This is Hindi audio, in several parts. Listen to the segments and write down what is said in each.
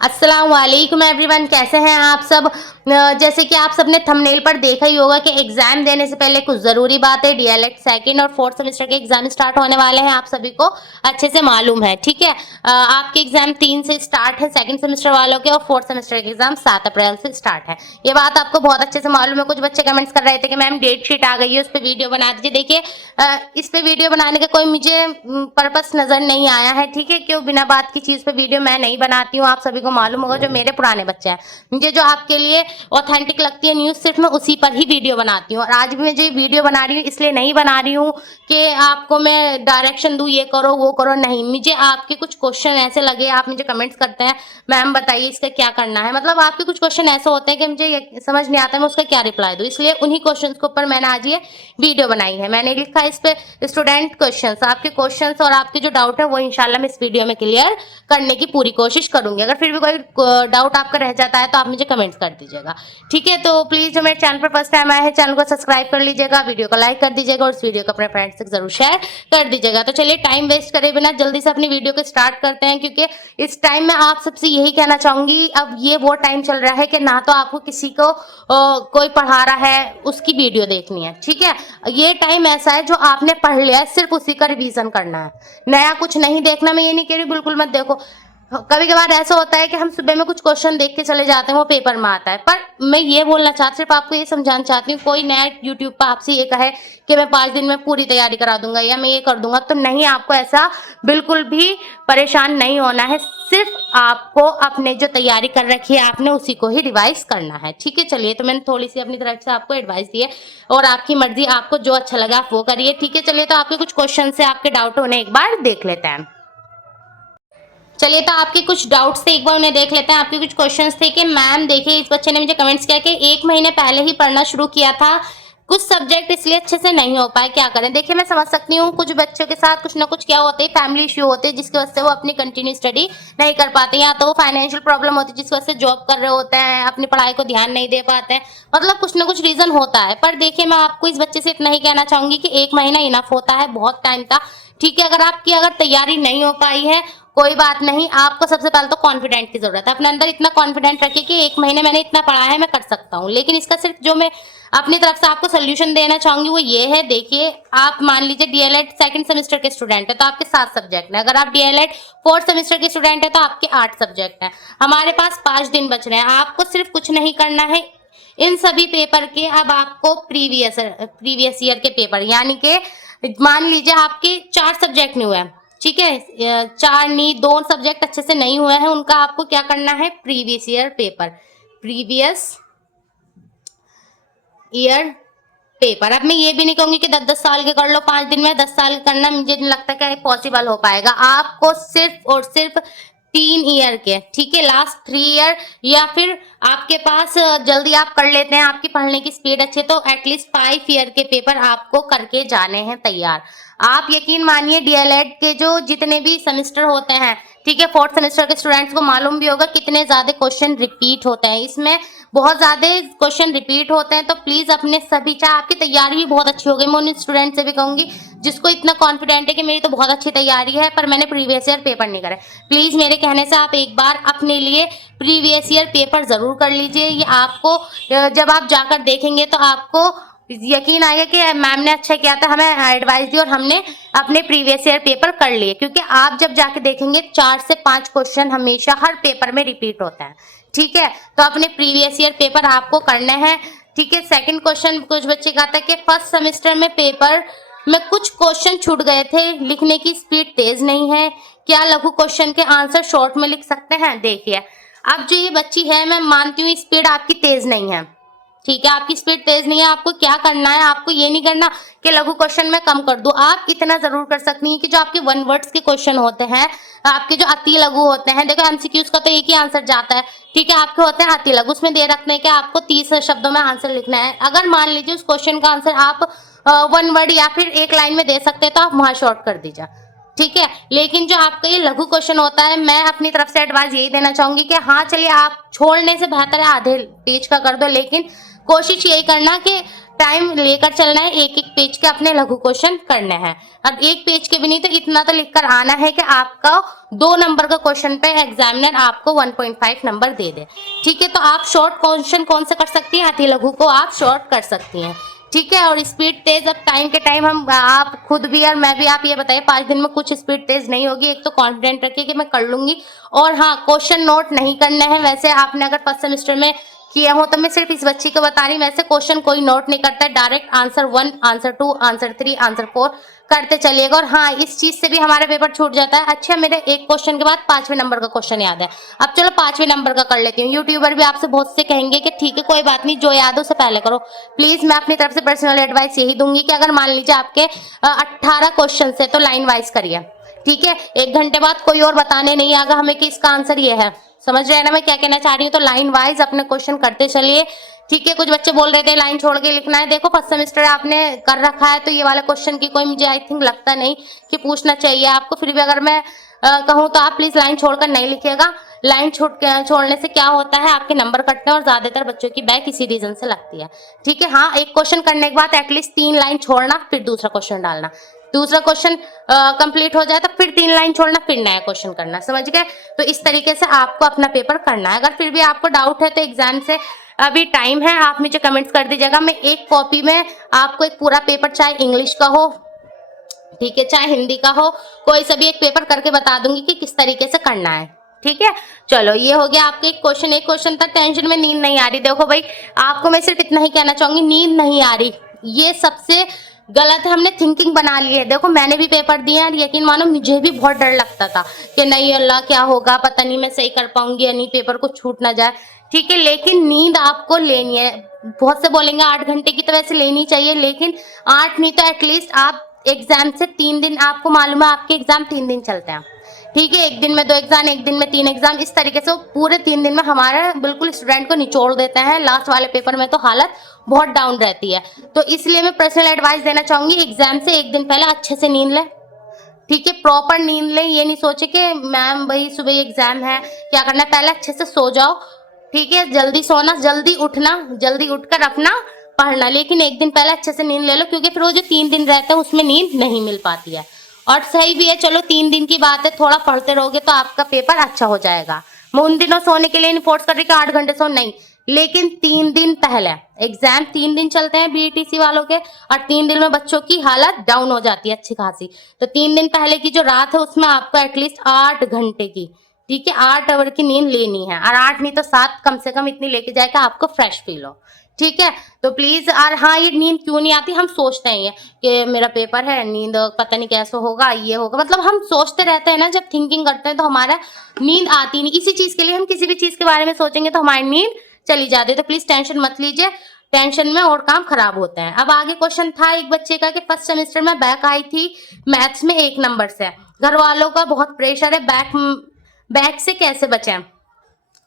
अस्सलाम वालेकुम एवरीवन, कैसे हैं आप सब। जैसे कि आप सबने थंबनेल पर देखा ही होगा कि एग्जाम देने से पहले कुछ ज़रूरी बातें, डीएलएड सेकंड और फोर्थ सेमेस्टर के एग्जाम स्टार्ट होने वाले हैं, आप सभी को अच्छे से मालूम है। ठीक है, आपके एग्जाम 3 से स्टार्ट है सेकंड सेमेस्टर वालों के, और फोर्थ सेमेस्टर के एग्जाम 7 अप्रैल से स्टार्ट है। ये बात आपको बहुत अच्छे से मालूम है। कुछ बच्चे कमेंट्स कर रहे थे कि मैम डेट शीट आ गई है, उस पर वीडियो बना दीजिए। देखिए, इस पे वीडियो बनाने का कोई मुझे पर्पस नजर नहीं आया है। ठीक है, क्यों बिना बात की चीज पे वीडियो मैं नहीं बनाती हूँ, आप सभी को मालूम होगा। जो मेरे पुराने बच्चे हैं, मुझे जो आपके लिए ऑथेंटिक लगती है न्यूज, सिर्फ मैं उसी पर ही वीडियो बनाती हूँ। और आज भी मैं जो वीडियो बना रही हूँ इसलिए नहीं बना रही हूँ कि आपको मैं डायरेक्शन दूँ ये करो वो करो, नहीं। मुझे आपके कुछ क्वेश्चन ऐसे लगे, आप मुझे कमेंट्स करते हैं मैम बताइए इसका क्या करना है, मतलब आपके कुछ क्वेश्चन ऐसे होते हैं कि मुझे समझ नहीं आता मैं उसका क्या रिप्लाई दूँ, इसलिए उन्हीं क्वेश्चन के ऊपर मैंने आज ये वीडियो बनाई है। मैंने लिखा है इस पे स्टूडेंट क्वेश्चंस, आपके क्वेश्चंस और आपके जो डाउट है वो इंशाल्लाह मैं इस वीडियो में क्लियर करने की पूरी कोशिश करूंगी। अगर फिर भी कोई डाउट आपका रह जाता है तो आप मुझे कमेंट्स कर दीजिएगा। ठीक है, तो प्लीज जो मेरे चैनल पर फर्स्ट टाइम आए हैं चैनल को सब्सक्राइब कर लीजिएगा, वीडियो को लाइक कर दीजिएगा और इस वीडियो को अपने फ्रेंड्स तक जरूर शेयर कर दीजिएगा। तो चलिए टाइम वेस्ट करे बिना जल्दी से अपनी वीडियो को स्टार्ट करते हैं, क्योंकि इस टाइम में आप सबसे यही कहना चाहूंगी, अब ये वो टाइम चल रहा है कि ना तो आपको किसी को कोई पढ़ा रहा है उसकी वीडियो देखनी है। ठीक है, ये टाइम ऐसा है जो आपने पढ़ लिया है सिर्फ उसी का रिवीजन करना है, नया कुछ नहीं देखना। मैं ये नहीं कह रही बिल्कुल मत देखो, कभी कभार ऐसा होता है कि हम सुबह में कुछ क्वेश्चन देख के चले जाते हैं वो पेपर में आता है, पर मैं ये बोलना चाहती, सिर्फ आपको ये समझाना चाहती हूँ, कोई नया यूट्यूब पर आपसे ये कहे कि मैं 5 दिन में पूरी तैयारी करा दूंगा या मैं ये कर दूंगा, तो नहीं, आपको ऐसा बिल्कुल भी परेशान नहीं होना है। सिर्फ आपको अपने जो तैयारी कर रखी है आपने उसी को ही रिवाइज करना है। ठीक है, चलिए, तो मैंने थोड़ी सी अपनी तरफ से आपको एडवाइस दी है और आपकी मर्जी, आपको जो अच्छा लगा आप वो करिए। ठीक है, चलिए, तो आपके कुछ क्वेश्चन से आपके डाउट उन्हें एक बार देख लेते हैं। चलिए, तो आपके कुछ डाउट्स थे एक बार उन्हें देख लेते हैं। आपके कुछ क्वेश्चंस थे कि मैम देखिए, इस बच्चे ने मुझे कमेंट्स किया कि 1 महीने पहले ही पढ़ना शुरू किया था, कुछ सब्जेक्ट इसलिए अच्छे से नहीं हो पाए, क्या करें। देखिए, मैं समझ सकती हूँ कुछ बच्चों के साथ कुछ ना कुछ क्या होते हैं, फैमिली इश्यू होते हैं जिसकी वजह से वो अपनी कंटिन्यू स्टडी नहीं कर पाते, या तो वो फाइनेंशियल प्रॉब्लम होती है जिसकी वजह से जॉब कर रहे होते हैं, अपनी पढ़ाई को ध्यान नहीं दे पाते हैं, मतलब कुछ ना कुछ रीजन होता है। पर देखिए, मैं आपको इस बच्चे से इतना ही कहना चाहूंगी कि 1 महीना इनफ होता है, बहुत टाइम था। ठीक है, अगर तैयारी नहीं हो पाई है कोई बात नहीं, आपको सबसे पहले तो कॉन्फिडेंट की जरूरत है। अपने अंदर इतना कॉन्फिडेंट रखिए कि 1 महीने मैंने इतना पढ़ा है, मैं कर सकता हूँ। लेकिन इसका सिर्फ जो मैं अपनी तरफ से आपको सोल्यूशन देना चाहूंगी वो ये है, देखिए, आप मान लीजिए डीएलएड सेकंड सेमेस्टर के स्टूडेंट है तो आपके 7 सब्जेक्ट हैं, अगर आप डीएलएड फोर्थ सेमेस्टर के स्टूडेंट है तो आपके 8 सब्जेक्ट हैं। हमारे पास 5 दिन बच रहे हैं, आपको सिर्फ कुछ नहीं करना है, इन सभी पेपर के अब आपको प्रीवियस ईयर के पेपर, यानी कि मान लीजिए आपके 4 सब्जेक्ट नहीं हुए हैं, ठीक है, 4 नहीं 2 सब्जेक्ट अच्छे से नहीं हुए हैं, उनका आपको क्या करना है, प्रीवियस ईयर पेपर। अब मैं ये भी नहीं कहूंगी कि 10-10 साल के कर लो 5 दिन में, 10 साल करना मुझे नहीं लगता कि पॉसिबल हो पाएगा। आपको सिर्फ और सिर्फ 3 ईयर के, ठीक है, लास्ट 3 ईयर, या फिर आपके पास जल्दी आप कर लेते हैं, आपकी पढ़ने की स्पीड अच्छी है तो एटलीस्ट 5 ईयर के पेपर आपको करके जाने हैं तैयार। आप यकीन मानिए, डीएलएड के जो जितने भी सेमेस्टर होते हैं, ठीक है, फोर्थ सेमेस्टर के स्टूडेंट्स को मालूम भी होगा कितने ज्यादा क्वेश्चन रिपीट होते हैं, इसमें बहुत ज्यादा क्वेश्चन रिपीट होते हैं। तो प्लीज अपने सभी, चाहे आपकी तैयारी भी बहुत अच्छी हो गई, मैं उन स्टूडेंट से भी कहूंगी जिसको इतना कॉन्फिडेंट है कि मेरी तो बहुत अच्छी तैयारी है पर मैंने प्रीवियस ईयर पेपर नहीं करे, प्लीज मेरे कहने से आप एक बार अपने लिए प्रीवियस ईयर पेपर जरूर कर लीजिए। ये आपको जब आप जाकर देखेंगे तो आपको यकीन आएगा कि मैम ने अच्छा किया था, हमें एडवाइस दी और हमने अपने प्रीवियस ईयर पेपर कर लिए, क्योंकि आप जब जाके देखेंगे 4 से 5 क्वेश्चन हमेशा हर पेपर में रिपीट होता है। ठीक है, तो अपने प्रीवियस ईयर पेपर आपको करने हैं। ठीक है, सेकंड क्वेश्चन, कुछ बच्चे कहते हैं कि फर्स्ट सेमेस्टर में पेपर में कुछ क्वेश्चन छूट गए थे, लिखने की स्पीड तेज नहीं है, क्या लघु क्वेश्चन के आंसर शॉर्ट में लिख सकते हैं। देखिए, अब जो ये बच्ची है, मैं मानती हूँ स्पीड आपकी तेज नहीं है, ठीक है, आपकी स्पीड तेज नहीं है, आपको क्या करना है, आपको ये नहीं करना कि लघु क्वेश्चन में कम कर दूं, आप इतना जरूर कर सकती हैं कि जो आपके 1 वर्ड्स के क्वेश्चन होते हैं, आपके जो अति लघु होते हैं, देखो एमसीक्यूज का तो एक ही आंसर जाता है, ठीक है, आपके होते हैं अति लघु, उसमें दे रखते हैं कि आपको 30 शब्दों में आंसर लिखना है। अगर मान लीजिए उस क्वेश्चन का आंसर आप 1 वर्ड या फिर 1 लाइन में दे सकते हैं तो आप वहां शॉर्ट कर दीजिए। ठीक है, लेकिन जो आपका ये लघु क्वेश्चन होता है, मैं अपनी तरफ से एडवाइस यही देना चाहूंगी कि हाँ चलिए, आप छोड़ने से बेहतर है आधे पेज का कर दो, लेकिन कोशिश यही करना कि टाइम लेकर चलना है, एक एक पेज के अपने लघु क्वेश्चन करने हैं। अब एक पेज के भी नहीं तो इतना तो लिखकर आना है कि आपका 2 नंबर का क्वेश्चन पे एग्जामिनर आपको 1.5 नंबर दे दे। ठीक है, तो आप शॉर्ट क्वेश्चन कौन से कर सकती हैं, अति लघु को आप शॉर्ट कर सकती हैं। ठीक है, और स्पीड तेज, अब टाइम के टाइम हम आप खुद भी और मैं भी, आप ये बताइए 5 दिन में कुछ स्पीड तेज नहीं होगी। एक तो कॉन्फिडेंट रखिए कि मैं कर लूंगी, और हाँ क्वेश्चन नोट नहीं करने हैं। वैसे आपने अगर फर्स्ट सेमेस्टर में किया हो तो मैं सिर्फ इस बच्ची को बता रही, वैसे क्वेश्चन कोई नोट नहीं करता है, direct answer 1, answer 2, answer 3, answer 4 करते चलिएगा। और हाँ, इस चीज से भी हमारा पेपर छूट जाता है। अच्छा, मेरे एक क्वेश्चन के बाद 5वें नंबर का क्वेश्चन याद है, अब चलो 5वें नंबर का कर लेती हूँ। यूट्यूबर भी आपसे बहुत से कहेंगे कि ठीक है कोई बात नहीं, जो याद हो उसे पहले करो। प्लीज मैं अपनी तरफ से पर्सनल एडवाइस यही दूंगी कि अगर मान लीजिए आपके 18 क्वेश्चन है तो लाइन वाइज करिए। ठीक है, 1 घंटे बाद कोई और बताने नहीं आएगा हमें कि इसका आंसर ये है। समझ रहे हैं ना मैं क्या कहना चाह रही हूँ? तो लाइन वाइज अपने क्वेश्चन करते चलिए। ठीक है, कुछ बच्चे बोल रहे थे लाइन छोड़ के लिखना है। देखो फर्स्ट सेमेस्टर आपने कर रखा है तो ये वाला क्वेश्चन की कोई मुझे आई थिंक लगता नहीं कि पूछना चाहिए आपको। फिर भी अगर मैं कहूँ तो आप प्लीज लाइन छोड़कर नहीं लिखिएगा। लाइन छोड़ने से क्या होता है, आपके नंबर कटते हैं और ज्यादातर बच्चों की बैक इसी रीजन से लगती है। ठीक है, हाँ एक क्वेश्चन करने के बाद एटलीस्ट 3 लाइन छोड़ना, फिर दूसरा क्वेश्चन डालना। दूसरा क्वेश्चन कंप्लीट हो जाए तो फिर 3 लाइन छोड़ना, फिर नया क्वेश्चन करना। समझ गए? तो इस तरीके से आपको अपना पेपर करना है। अगर फिर भी आपको डाउट है तो एग्जाम से अभी टाइम है, आप मुझे कमेंट्स कर दीजिएगा। मैं एक कॉपी में आपको एक पूरा पेपर, चाहे इंग्लिश का हो, ठीक है, चाहे हिंदी का हो, कोई सा भी एक पेपर करके बता दूंगी कि किस तरीके से करना है। ठीक है, चलो ये हो गया आपके एक क्वेश्चन तक। टेंशन में नींद नहीं आ रही, देखो भाई आपको मैं सिर्फ इतना ही कहना चाहूंगी, नींद नहीं आ रही ये सबसे गलत है। हमने थिंकिंग बना ली है। देखो मैंने भी पेपर दिए हैं, यकीन मानो मुझे भी बहुत डर लगता था कि नहीं अल्लाह क्या होगा, पता नहीं मैं सही कर पाऊंगी या नहीं, पेपर को छूट ना जाए। ठीक है, लेकिन नींद आपको लेनी है। बहुत से बोलेंगे 8 घंटे की तो वैसे लेनी चाहिए, लेकिन 8 नहीं तो एटलीस्ट आप एग्जाम से 3 दिन, आपको मालूम है आपके एग्जाम 3 दिन चलते हैं। ठीक है, 1 दिन में 2 एग्जाम, 1 दिन में 3 एग्जाम, इस तरीके से वो पूरे 3 दिन में हमारे बिल्कुल स्टूडेंट को निचोड़ देते हैं। लास्ट वाले पेपर में तो हालत बहुत डाउन रहती है। तो इसलिए मैं पर्सनल एडवाइस देना चाहूंगी, एग्जाम से 1 दिन पहले अच्छे से नींद लें। ठीक है, प्रॉपर नींद लें। ये नहीं सोचे कि मैम भाई सुबह एग्जाम है क्या करना है, पहले अच्छे से सो जाओ। ठीक है, जल्दी सोना, जल्दी उठना, जल्दी उठकर अपना पढ़ना, लेकिन 1 दिन पहले अच्छे से नींद ले लो, क्योंकि फिर वो जो 3 दिन रहते हैं उसमें नींद नहीं मिल पाती है। और सही भी है, चलो 3 दिन की बात है, थोड़ा पढ़ते रहोगे तो आपका पेपर अच्छा हो जाएगा। मैं उन दिनों सोने के लिए नहीं फोर्स कर रही कि 8 घंटे सो, नहीं, लेकिन 3 दिन पहले एग्जाम, 3 दिन चलते हैं बीटीसी वालों के, और 3 दिन में बच्चों की हालत डाउन हो जाती है अच्छी खासी। तो 3 दिन पहले की जो रात है उसमें आपको एटलीस्ट 8 घंटे की, ठीक है, 8 आवर की नींद लेनी है, और 8 नहीं तो 7 कम से कम इतनी लेके जाए कि आपको फ्रेश फील हो। ठीक है, तो प्लीज। और हाँ, ये नींद क्यों नहीं आती, हम सोचते हैं कि मेरा पेपर है, नींद पता नहीं कैसे होगा, ये होगा, मतलब हम सोचते रहते हैं ना, जब थिंकिंग करते हैं तो हमारा नींद आती नहीं। इसी चीज के लिए हम किसी भी चीज के बारे में सोचेंगे तो हमारी नींद चली जाती है। तो प्लीज टेंशन मत लीजिए, टेंशन में और काम खराब होते हैं। अब आगे क्वेश्चन था एक बच्चे का कि फर्स्ट सेमेस्टर में बैक आई थी मैथ्स में 1 नंबर से, घर वालों का बहुत प्रेशर है, बैक से कैसे बचें।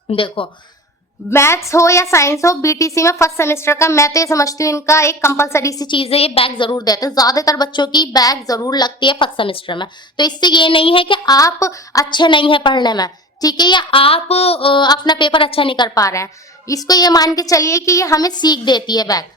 देखो मैथ्स हो या साइंस हो, बीटीसी में फर्स्ट सेमेस्टर का मैं तो ये समझती हूँ इनका एक कंपलसरी सी चीज है, ये बैक जरूर देते हैं। ज्यादातर बच्चों की बैक जरूर लगती है फर्स्ट सेमेस्टर में। तो इससे ये नहीं है कि आप अच्छे नहीं है पढ़ने में, ठीक है, या आप अपना पेपर अच्छा नहीं कर पा रहे हैं, इसको ये मान के चलिए कि ये हमें सीख देती है बैक।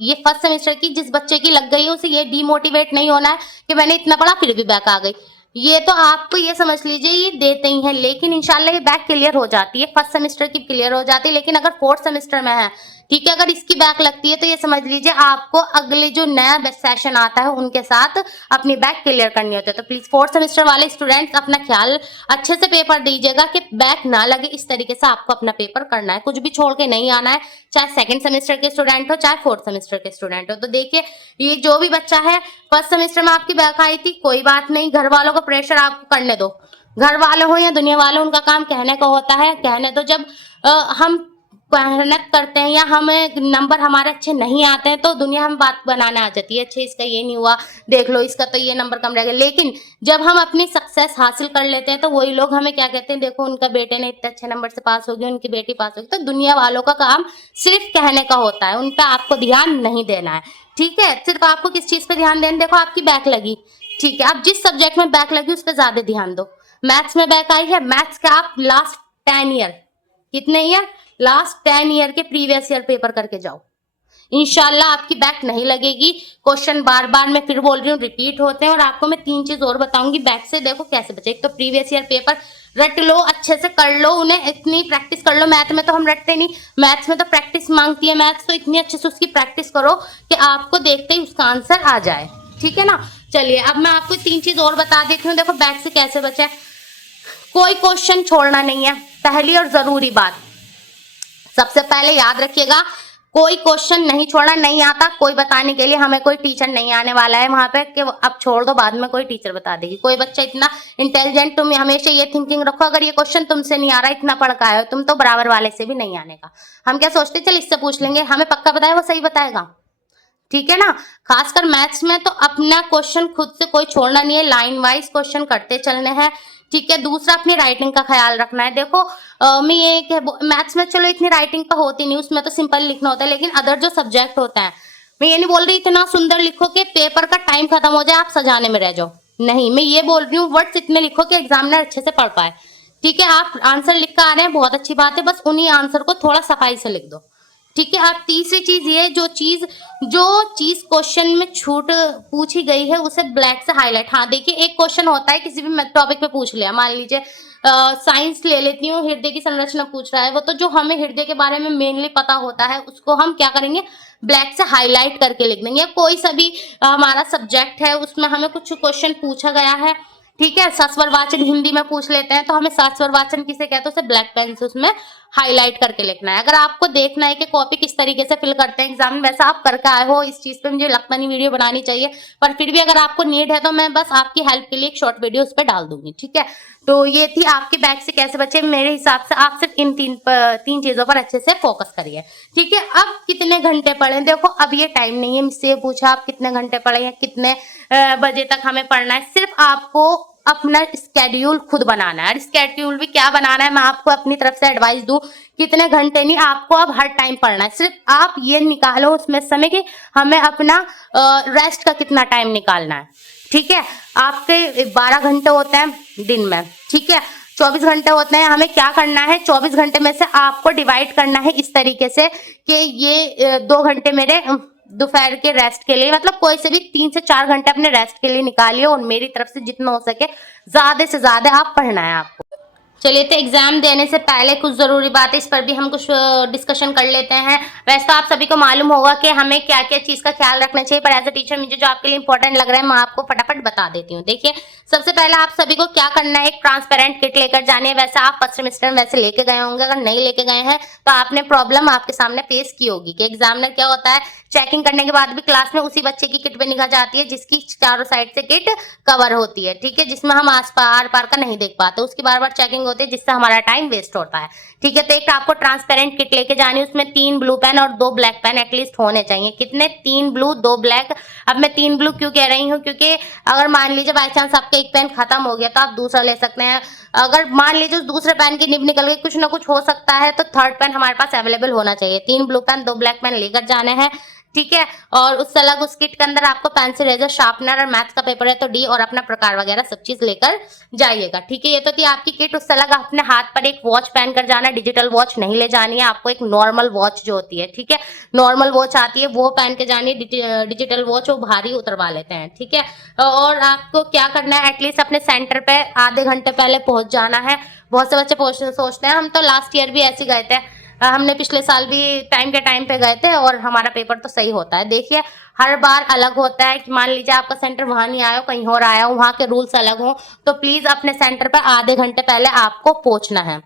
ये फर्स्ट सेमेस्टर की जिस बच्चे की लग गई है उसे ये डीमोटिवेट नहीं होना है कि मैंने इतना पढ़ा फिर भी बैक आ गई। ये तो आपको ये समझ लीजिए ये देते ही हैं, लेकिन इंशाल्लाह ये बैक क्लियर हो जाती है, फर्स्ट सेमेस्टर की क्लियर हो जाती है। लेकिन अगर फोर्थ सेमेस्टर में है, ठीक है, अगर इसकी बैक लगती है तो ये समझ लीजिए आपको अगले जो नया सेशन आता है उनके साथ अपनी बैक क्लियर करनी होती है। तो प्लीज फोर्थ सेमेस्टर वाले स्टूडेंट्स अपना ख्याल अच्छे से पेपर दीजिएगा कि बैक ना लगे, इस तरीके से आपको अपना पेपर करना है, कुछ भी छोड़ के नहीं आना है, चाहे सेकंड सेमेस्टर के स्टूडेंट हो चाहे फोर्थ सेमेस्टर के स्टूडेंट हो। तो देखिए ये जो भी बच्चा है फर्स्ट सेमेस्टर में आपकी बैक आई थी, कोई बात नहीं, घर वालों का प्रेशर आपको करने दो, घर वाले हो या दुनिया वाले, उनका काम कहने का होता है, कहने दो। जब हम मेहनत करते हैं या हमें नंबर हमारे अच्छे नहीं आते हैं तो दुनिया हम बात बनाने आ जाती है, अच्छा इसका ये नहीं हुआ, देख लो इसका तो ये नंबर कम रह गया। लेकिन जब हम अपनी सक्सेस हासिल कर लेते हैं तो वही लोग हमें क्या कहते हैं, देखो उनका बेटे ने इतने अच्छे नंबर से पास हो गया, उनकी बेटी पास हो गई। तो दुनिया वालों का काम सिर्फ कहने का होता है, उन पर आपको ध्यान नहीं देना है। ठीक है, सिर्फ आपको किस चीज पे ध्यान देना, देखो आपकी बैक लगी, ठीक है, आप जिस सब्जेक्ट में बैक लगी उस पर ज्यादा ध्यान दो। मैथ्स में बैक आई है, मैथ्स का आप लास्ट 10 ईयर, कितने ईयर, लास्ट 10 ईयर के प्रीवियस ईयर पेपर करके जाओ। इंशाल्लाह आपकी बैक नहीं लगेगी। क्वेश्चन बार बार मैं फिर बोल रही हूँ रिपीट होते हैं। और आपको मैं 3 चीज और बताऊंगी बैक से देखो कैसे बचे। एक तो प्रीवियस ईयर पेपर रट लो, अच्छे से कर लो, उन्हें इतनी प्रैक्टिस कर लो। मैथ में तो हम रटते नहीं, मैथ्स में तो प्रैक्टिस मांगती है। मैथ्स तो इतनी अच्छे से उसकी प्रैक्टिस करो कि आपको देखते ही उसका आंसर आ जाए, ठीक है ना। चलिए अब मैं आपको 3 चीज और बता देती हूँ, देखो बैक से कैसे बचे। कोई क्वेश्चन छोड़ना नहीं है, पहली और जरूरी बात। सबसे पहले याद रखिएगा, कोई क्वेश्चन नहीं छोड़ना। नहीं आता कोई बताने के लिए, हमें कोई टीचर नहीं आने वाला है वहां पे कि अब छोड़ दो, बाद में कोई टीचर बता देगी। कोई बच्चा इतना इंटेलिजेंट, तुम हमेशा ये थिंकिंग रखो, अगर ये क्वेश्चन तुमसे नहीं आ रहा, इतना पढ़ के आए हो तुम, तो बराबर वाले से भी नहीं आने का। हम क्या सोचते, चल इससे पूछ लेंगे, हमें पक्का पता है वो सही बताएगा, ठीक है ना। खासकर मैथ्स में तो अपना क्वेश्चन खुद से कोई छोड़ना नहीं है, लाइन वाइज क्वेश्चन करते चलने हैं, ठीक है। दूसरा अपनी राइटिंग का ख्याल रखना है। देखो मैं ये मैथ्स में चलो इतनी राइटिंग तो होती नहीं, उसमें तो सिंपल लिखना होता है, लेकिन अदर जो सब्जेक्ट होता है, मैं ये नहीं बोल रही इतना सुंदर लिखो कि पेपर का टाइम खत्म हो जाए, आप सजाने में रह जाओ, नहीं। मैं ये बोल रही हूँ वर्ड्स इतने लिखो कि एग्जामिनर अच्छे से पढ़ पाए, ठीक है। आप आंसर लिख कर आ रहे हैं, बहुत अच्छी बात है, बस उन्हीं आंसर को थोड़ा सफाई से लिख दो, ठीक है। अब तीसरी चीज ये, जो चीज क्वेश्चन में छूट पूछी गई है उसे ब्लैक से हाईलाइट। हाँ देखिए, एक क्वेश्चन होता है किसी भी टॉपिक पे पूछ लिया, मान लीजिए साइंस ले लेती हूँ, हृदय की संरचना पूछ रहा है, वो तो जो हमें हृदय के बारे में मेनली पता होता है उसको हम क्या करेंगे, ब्लैक से हाईलाइट करके लिख देंगे। कोई सा भी हमारा सब्जेक्ट है उसमें हमें कुछ क्वेश्चन पूछा गया है, ठीक है। शास्वर वाचन हिंदी में पूछ लेते हैं, तो हमें शास्वर वाचन किसे कहते हैं, उसे ब्लैक पेन से उसमें हाईलाइट करके लिखना है। अगर आपको देखना है कि कॉपी किस तरीके से फिल करते हैं एग्जाम में, वैसा आप करके आए हो, इस चीज पे मुझे लगता नहीं वीडियो बनानी चाहिए, पर फिर भी अगर आपको नीड है तो मैं बस आपकी हेल्प के लिए एक शॉर्ट वीडियो उस पर डाल दूंगी, ठीक है। तो ये थी आपके बैक से कैसे बचे। मेरे हिसाब से आप सिर्फ इन तीन चीजों पर अच्छे से फोकस करिए, ठीक है। अब कितने घंटे पढ़े, देखो अब ये टाइम नहीं है मुझसे पूछा आप कितने घंटे पढ़े हैं, कितने बजे तक हमें पढ़ना है। सिर्फ आपको अपना स्केड्यूल खुद बनाना है। स्केड्यूल भी क्या बनाना है, मैं आपको अपनी तरफ से एडवाइस दूं, कितने घंटे नहीं, आपको अब हर टाइम पढ़ना है। सिर्फ आप ये निकालो उसमें समय कि हमें अपना रेस्ट का कितना टाइम निकालना है, ठीक है। आपके 12 घंटे होते हैं दिन में, ठीक है, 24 घंटे होते हैं। हमें क्या करना है, 24 घंटे में से आपको डिवाइड करना है इस तरीके से कि ये 2 घंटे मेरे दोपहर के रेस्ट के लिए, मतलब कोई से भी 3 से 4 घंटे अपने रेस्ट के लिए निकालिए, और मेरी तरफ से जितना हो सके ज्यादा से ज्यादा आप पढ़ना है आपको। चलिए, तो एग्जाम देने से पहले कुछ जरूरी बात है, इस पर भी हम कुछ डिस्कशन कर लेते हैं। वैसे तो आप सभी को मालूम होगा कि हमें क्या क्या चीज का ख्याल रखना चाहिए, पर एज अ टीचर मुझे जो आपके लिए इंपॉर्टेंट लग रहा है मैं आपको फटाफट बता देती हूँ। देखिए, सबसे पहले आप सभी को क्या करना है, एक ट्रांसपेरेंट किट लेकर जानी है। वैसे आप फर्स्ट सेमेस्टर में वैसे लेके गए होंगे, अगर नहीं लेके गए हैं तो आपने प्रॉब्लम आपके सामने फेस की होगी कि एग्जामिनर क्या होता है, चेकिंग करने के बाद भी क्लास में उसी बच्चे की किट पे निगाह जाती है जिसकी चारों साइड से किट कवर होती है, ठीक है, जिसमें हम आर पार का नहीं देख पाते, उसकी बार बार चेकिंग होती है जिससे हमारा टाइम वेस्ट होता है, ठीक है। तो एक आपको ट्रांसपेरेंट किट लेके जानी है, उसमें 3 ब्लू पेन और 2 ब्लैक पेन एटलीस्ट होने चाहिए। कितने, 3 ब्लू 2 ब्लैक। अब मैं 3 ब्लू क्यों कह रही हूँ, क्योंकि अगर मान लीजिए बाई चांस आपका एक पेन खत्म हो गया तो आप दूसरा ले सकते हैं। अगर मान लीजिए उस दूसरे पेन की निब निकल गई, कुछ ना कुछ हो सकता है, तो थर्ड पेन हमारे पास अवेलेबल होना चाहिए। 3 ब्लू पेन 2 ब्लैक पेन लेकर जाने हैं, ठीक है। और उससे अलग उस किट के अंदर आपको पेंसिल, रेजर, शार्पनर, और मैथ्स का पेपर है तो डी, और अपना प्रकार वगैरह सब चीज लेकर जाइएगा, ठीक है। ये तो थी आपकी किट। उससे अलग अपने हाथ पर एक वॉच पहन कर जाना, डिजिटल वॉच नहीं ले जानी है आपको, एक नॉर्मल वॉच जो होती है, ठीक है, नॉर्मल वॉच आती है वो पहन के जानी है। डिजिटल वॉच वो भारी उतरवा लेते हैं, ठीक है। और आपको क्या करना है, एटलीस्ट अपने सेंटर पे आधे घंटे पहले पहुंच जाना है। बहुत से बच्चे सोचते हैं, हम तो लास्ट ईयर भी ऐसे गए थे, हमने पिछले साल भी टाइम के टाइम पे गए थे और हमारा पेपर तो सही होता है। देखिए, हर बार अलग होता है कि मान लीजिए आपका सेंटर वहां नहीं आया हो, कहीं और आया हो, वहां के रूल्स अलग हो, तो प्लीज अपने सेंटर पे आधे घंटे पहले आपको पहुंचना है,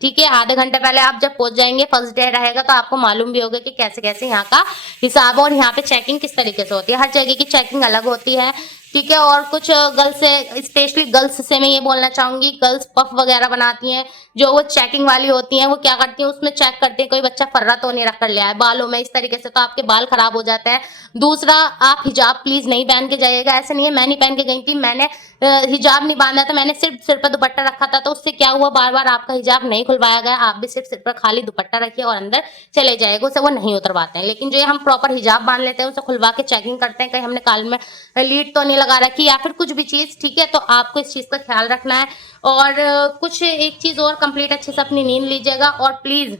ठीक है। आधे घंटे पहले आप जब पहुंच जाएंगे, फर्स्ट डे रहेगा, तो आपको मालूम भी होगा कि कैसे कैसे यहाँ का हिसाब और यहाँ पे चेकिंग किस तरीके से होती है। हर जगह की चेकिंग अलग होती है, ठीक है। और कुछ गर्ल्स से, स्पेशली गर्ल्स से मैं ये बोलना चाहूंगी, गर्ल्स पफ वगैरह बनाती हैं, जो वो चेकिंग वाली होती हैं, वो क्या करती हैं, उसमें चेक करते हैं कोई बच्चा फर्रा तो नहीं रख कर लिया है बालों में, इस तरीके से तो आपके बाल खराब हो जाते हैं। दूसरा, आप हिजाब प्लीज नहीं पहन के जाइएगा। ऐसे नहीं है, मैं नहीं पहन के गई थी, मैंने हिजाब नहीं बांधा था, मैंने सिर्फ सिर पर दुपट्टा रखा था, तो उससे क्या हुआ, बार बार आपका हिजाब नहीं खुलवाया गया। आप भी सिर्फ सिर पर खाली दुपट्टा रखिए और अंदर चले जाएगा, उसे वो नहीं उतरवाते हैं। लेकिन जो ये हम प्रॉपर हिजाब बांध लेते हैं, उसे खुलवा के चेकिंग करते हैं, कहीं हमने कान में लीड तो नहीं लगा रखी या फिर कुछ भी चीज, ठीक है। तो आपको इस चीज का ख्याल रखना है। और कुछ एक चीज और, कंप्लीट अच्छे से अपनी नींद लीजिएगा, और प्लीज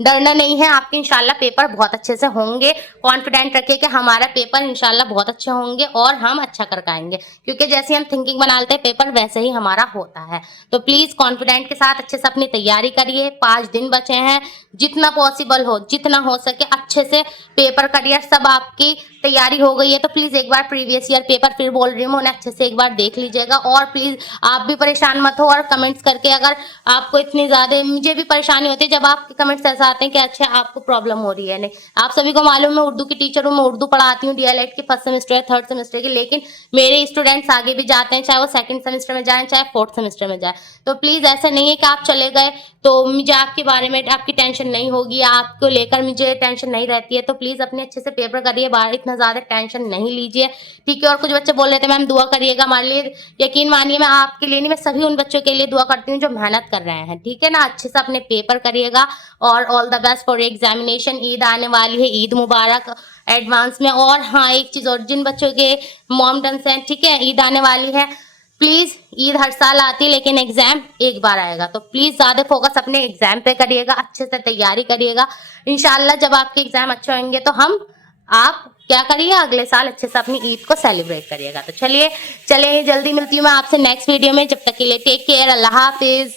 डरना नहीं है, आपके इंशाल्लाह पेपर बहुत अच्छे से होंगे। कॉन्फिडेंट रखिए कि हमारा पेपर इंशाल्लाह बहुत अच्छे होंगे और हम अच्छा कर पाएंगे, क्योंकि जैसे हम थिंकिंग बनाते हैं पेपर वैसे ही हमारा होता है। तो प्लीज कॉन्फिडेंट के साथ अच्छे से अपनी तैयारी करिए। 5 दिन बचे हैं, जितना पॉसिबल हो, जितना हो सके अच्छे से पेपर करिए। सब आपकी तैयारी हो गई है तो प्लीज एक बार प्रीवियस ईयर पेपर, फिर बोल रही हूँ, उन्हें अच्छे से एक बार देख लीजिएगा। और प्लीज आप भी परेशान मत हो और कमेंट्स करके, अगर आपको इतनी ज्यादा, मुझे भी परेशानी होती है जब आपके कमेंट्स ऐसा आते हैं कि अच्छा आपको प्रॉब्लम हो रही है। नहीं, आप सभी को मालूम है मैं उर्दू की टीचर हूँ, मैं उर्दू पढ़ाती हूँ डीएलएड की फर्स्ट सेमेस्टर या थर्ड सेमेस्टर की, लेकिन मेरे स्टूडेंट्स आगे भी जाते हैं, चाहे वो सेकंड सेमेस्टर में जाए चाहे फोर्थ सेमेस्टर में जाए। तो प्लीज ऐसा नहीं है कि आप चले गए तो मुझे आपके बारे में आपकी टेंशन नहीं होगी, आपको लेकर मुझे टेंशन नहीं रहती है। तो प्लीज अपने अच्छे से पेपर करिए, बाहर इतना ज्यादा टेंशन नहीं लीजिए, ठीक है। और कुछ बच्चे बोल रहे थे मैम दुआ करिएगा हमारे लिए, यकीन मानिए मैं आपके लिए नहीं, मैं सभी उन बच्चों के लिए दुआ करती हूँ जो मेहनत कर रहे हैं, ठीक है ना। अच्छे से अपने पेपर करिएगा और all the best for examination. Eid आने वाली है, ईद मुबारक एडवांस में। और हाँ, एक चीज और, जिन बच्चों के मॉम टर्म्स हैं, ठीक है, ईद आने वाली है, प्लीज, ईद हर साल आती है लेकिन एग्जाम एक बार आएगा, तो प्लीज ज्यादा फोकस अपने एग्जाम पे करिएगा, अच्छे से तैयारी करिएगा। इंशाल्लाह जब आपके एग्जाम अच्छे होंगे तो आप क्या करिए, अगले साल अच्छे से अपनी ईद को सेलिब्रेट करिएगा। तो चलिए जल्दी मिलती हूँ मैं आपसे नेक्स्ट वीडियो में, जब तक के लिए टेक केयर, अल्लाह हाफिज।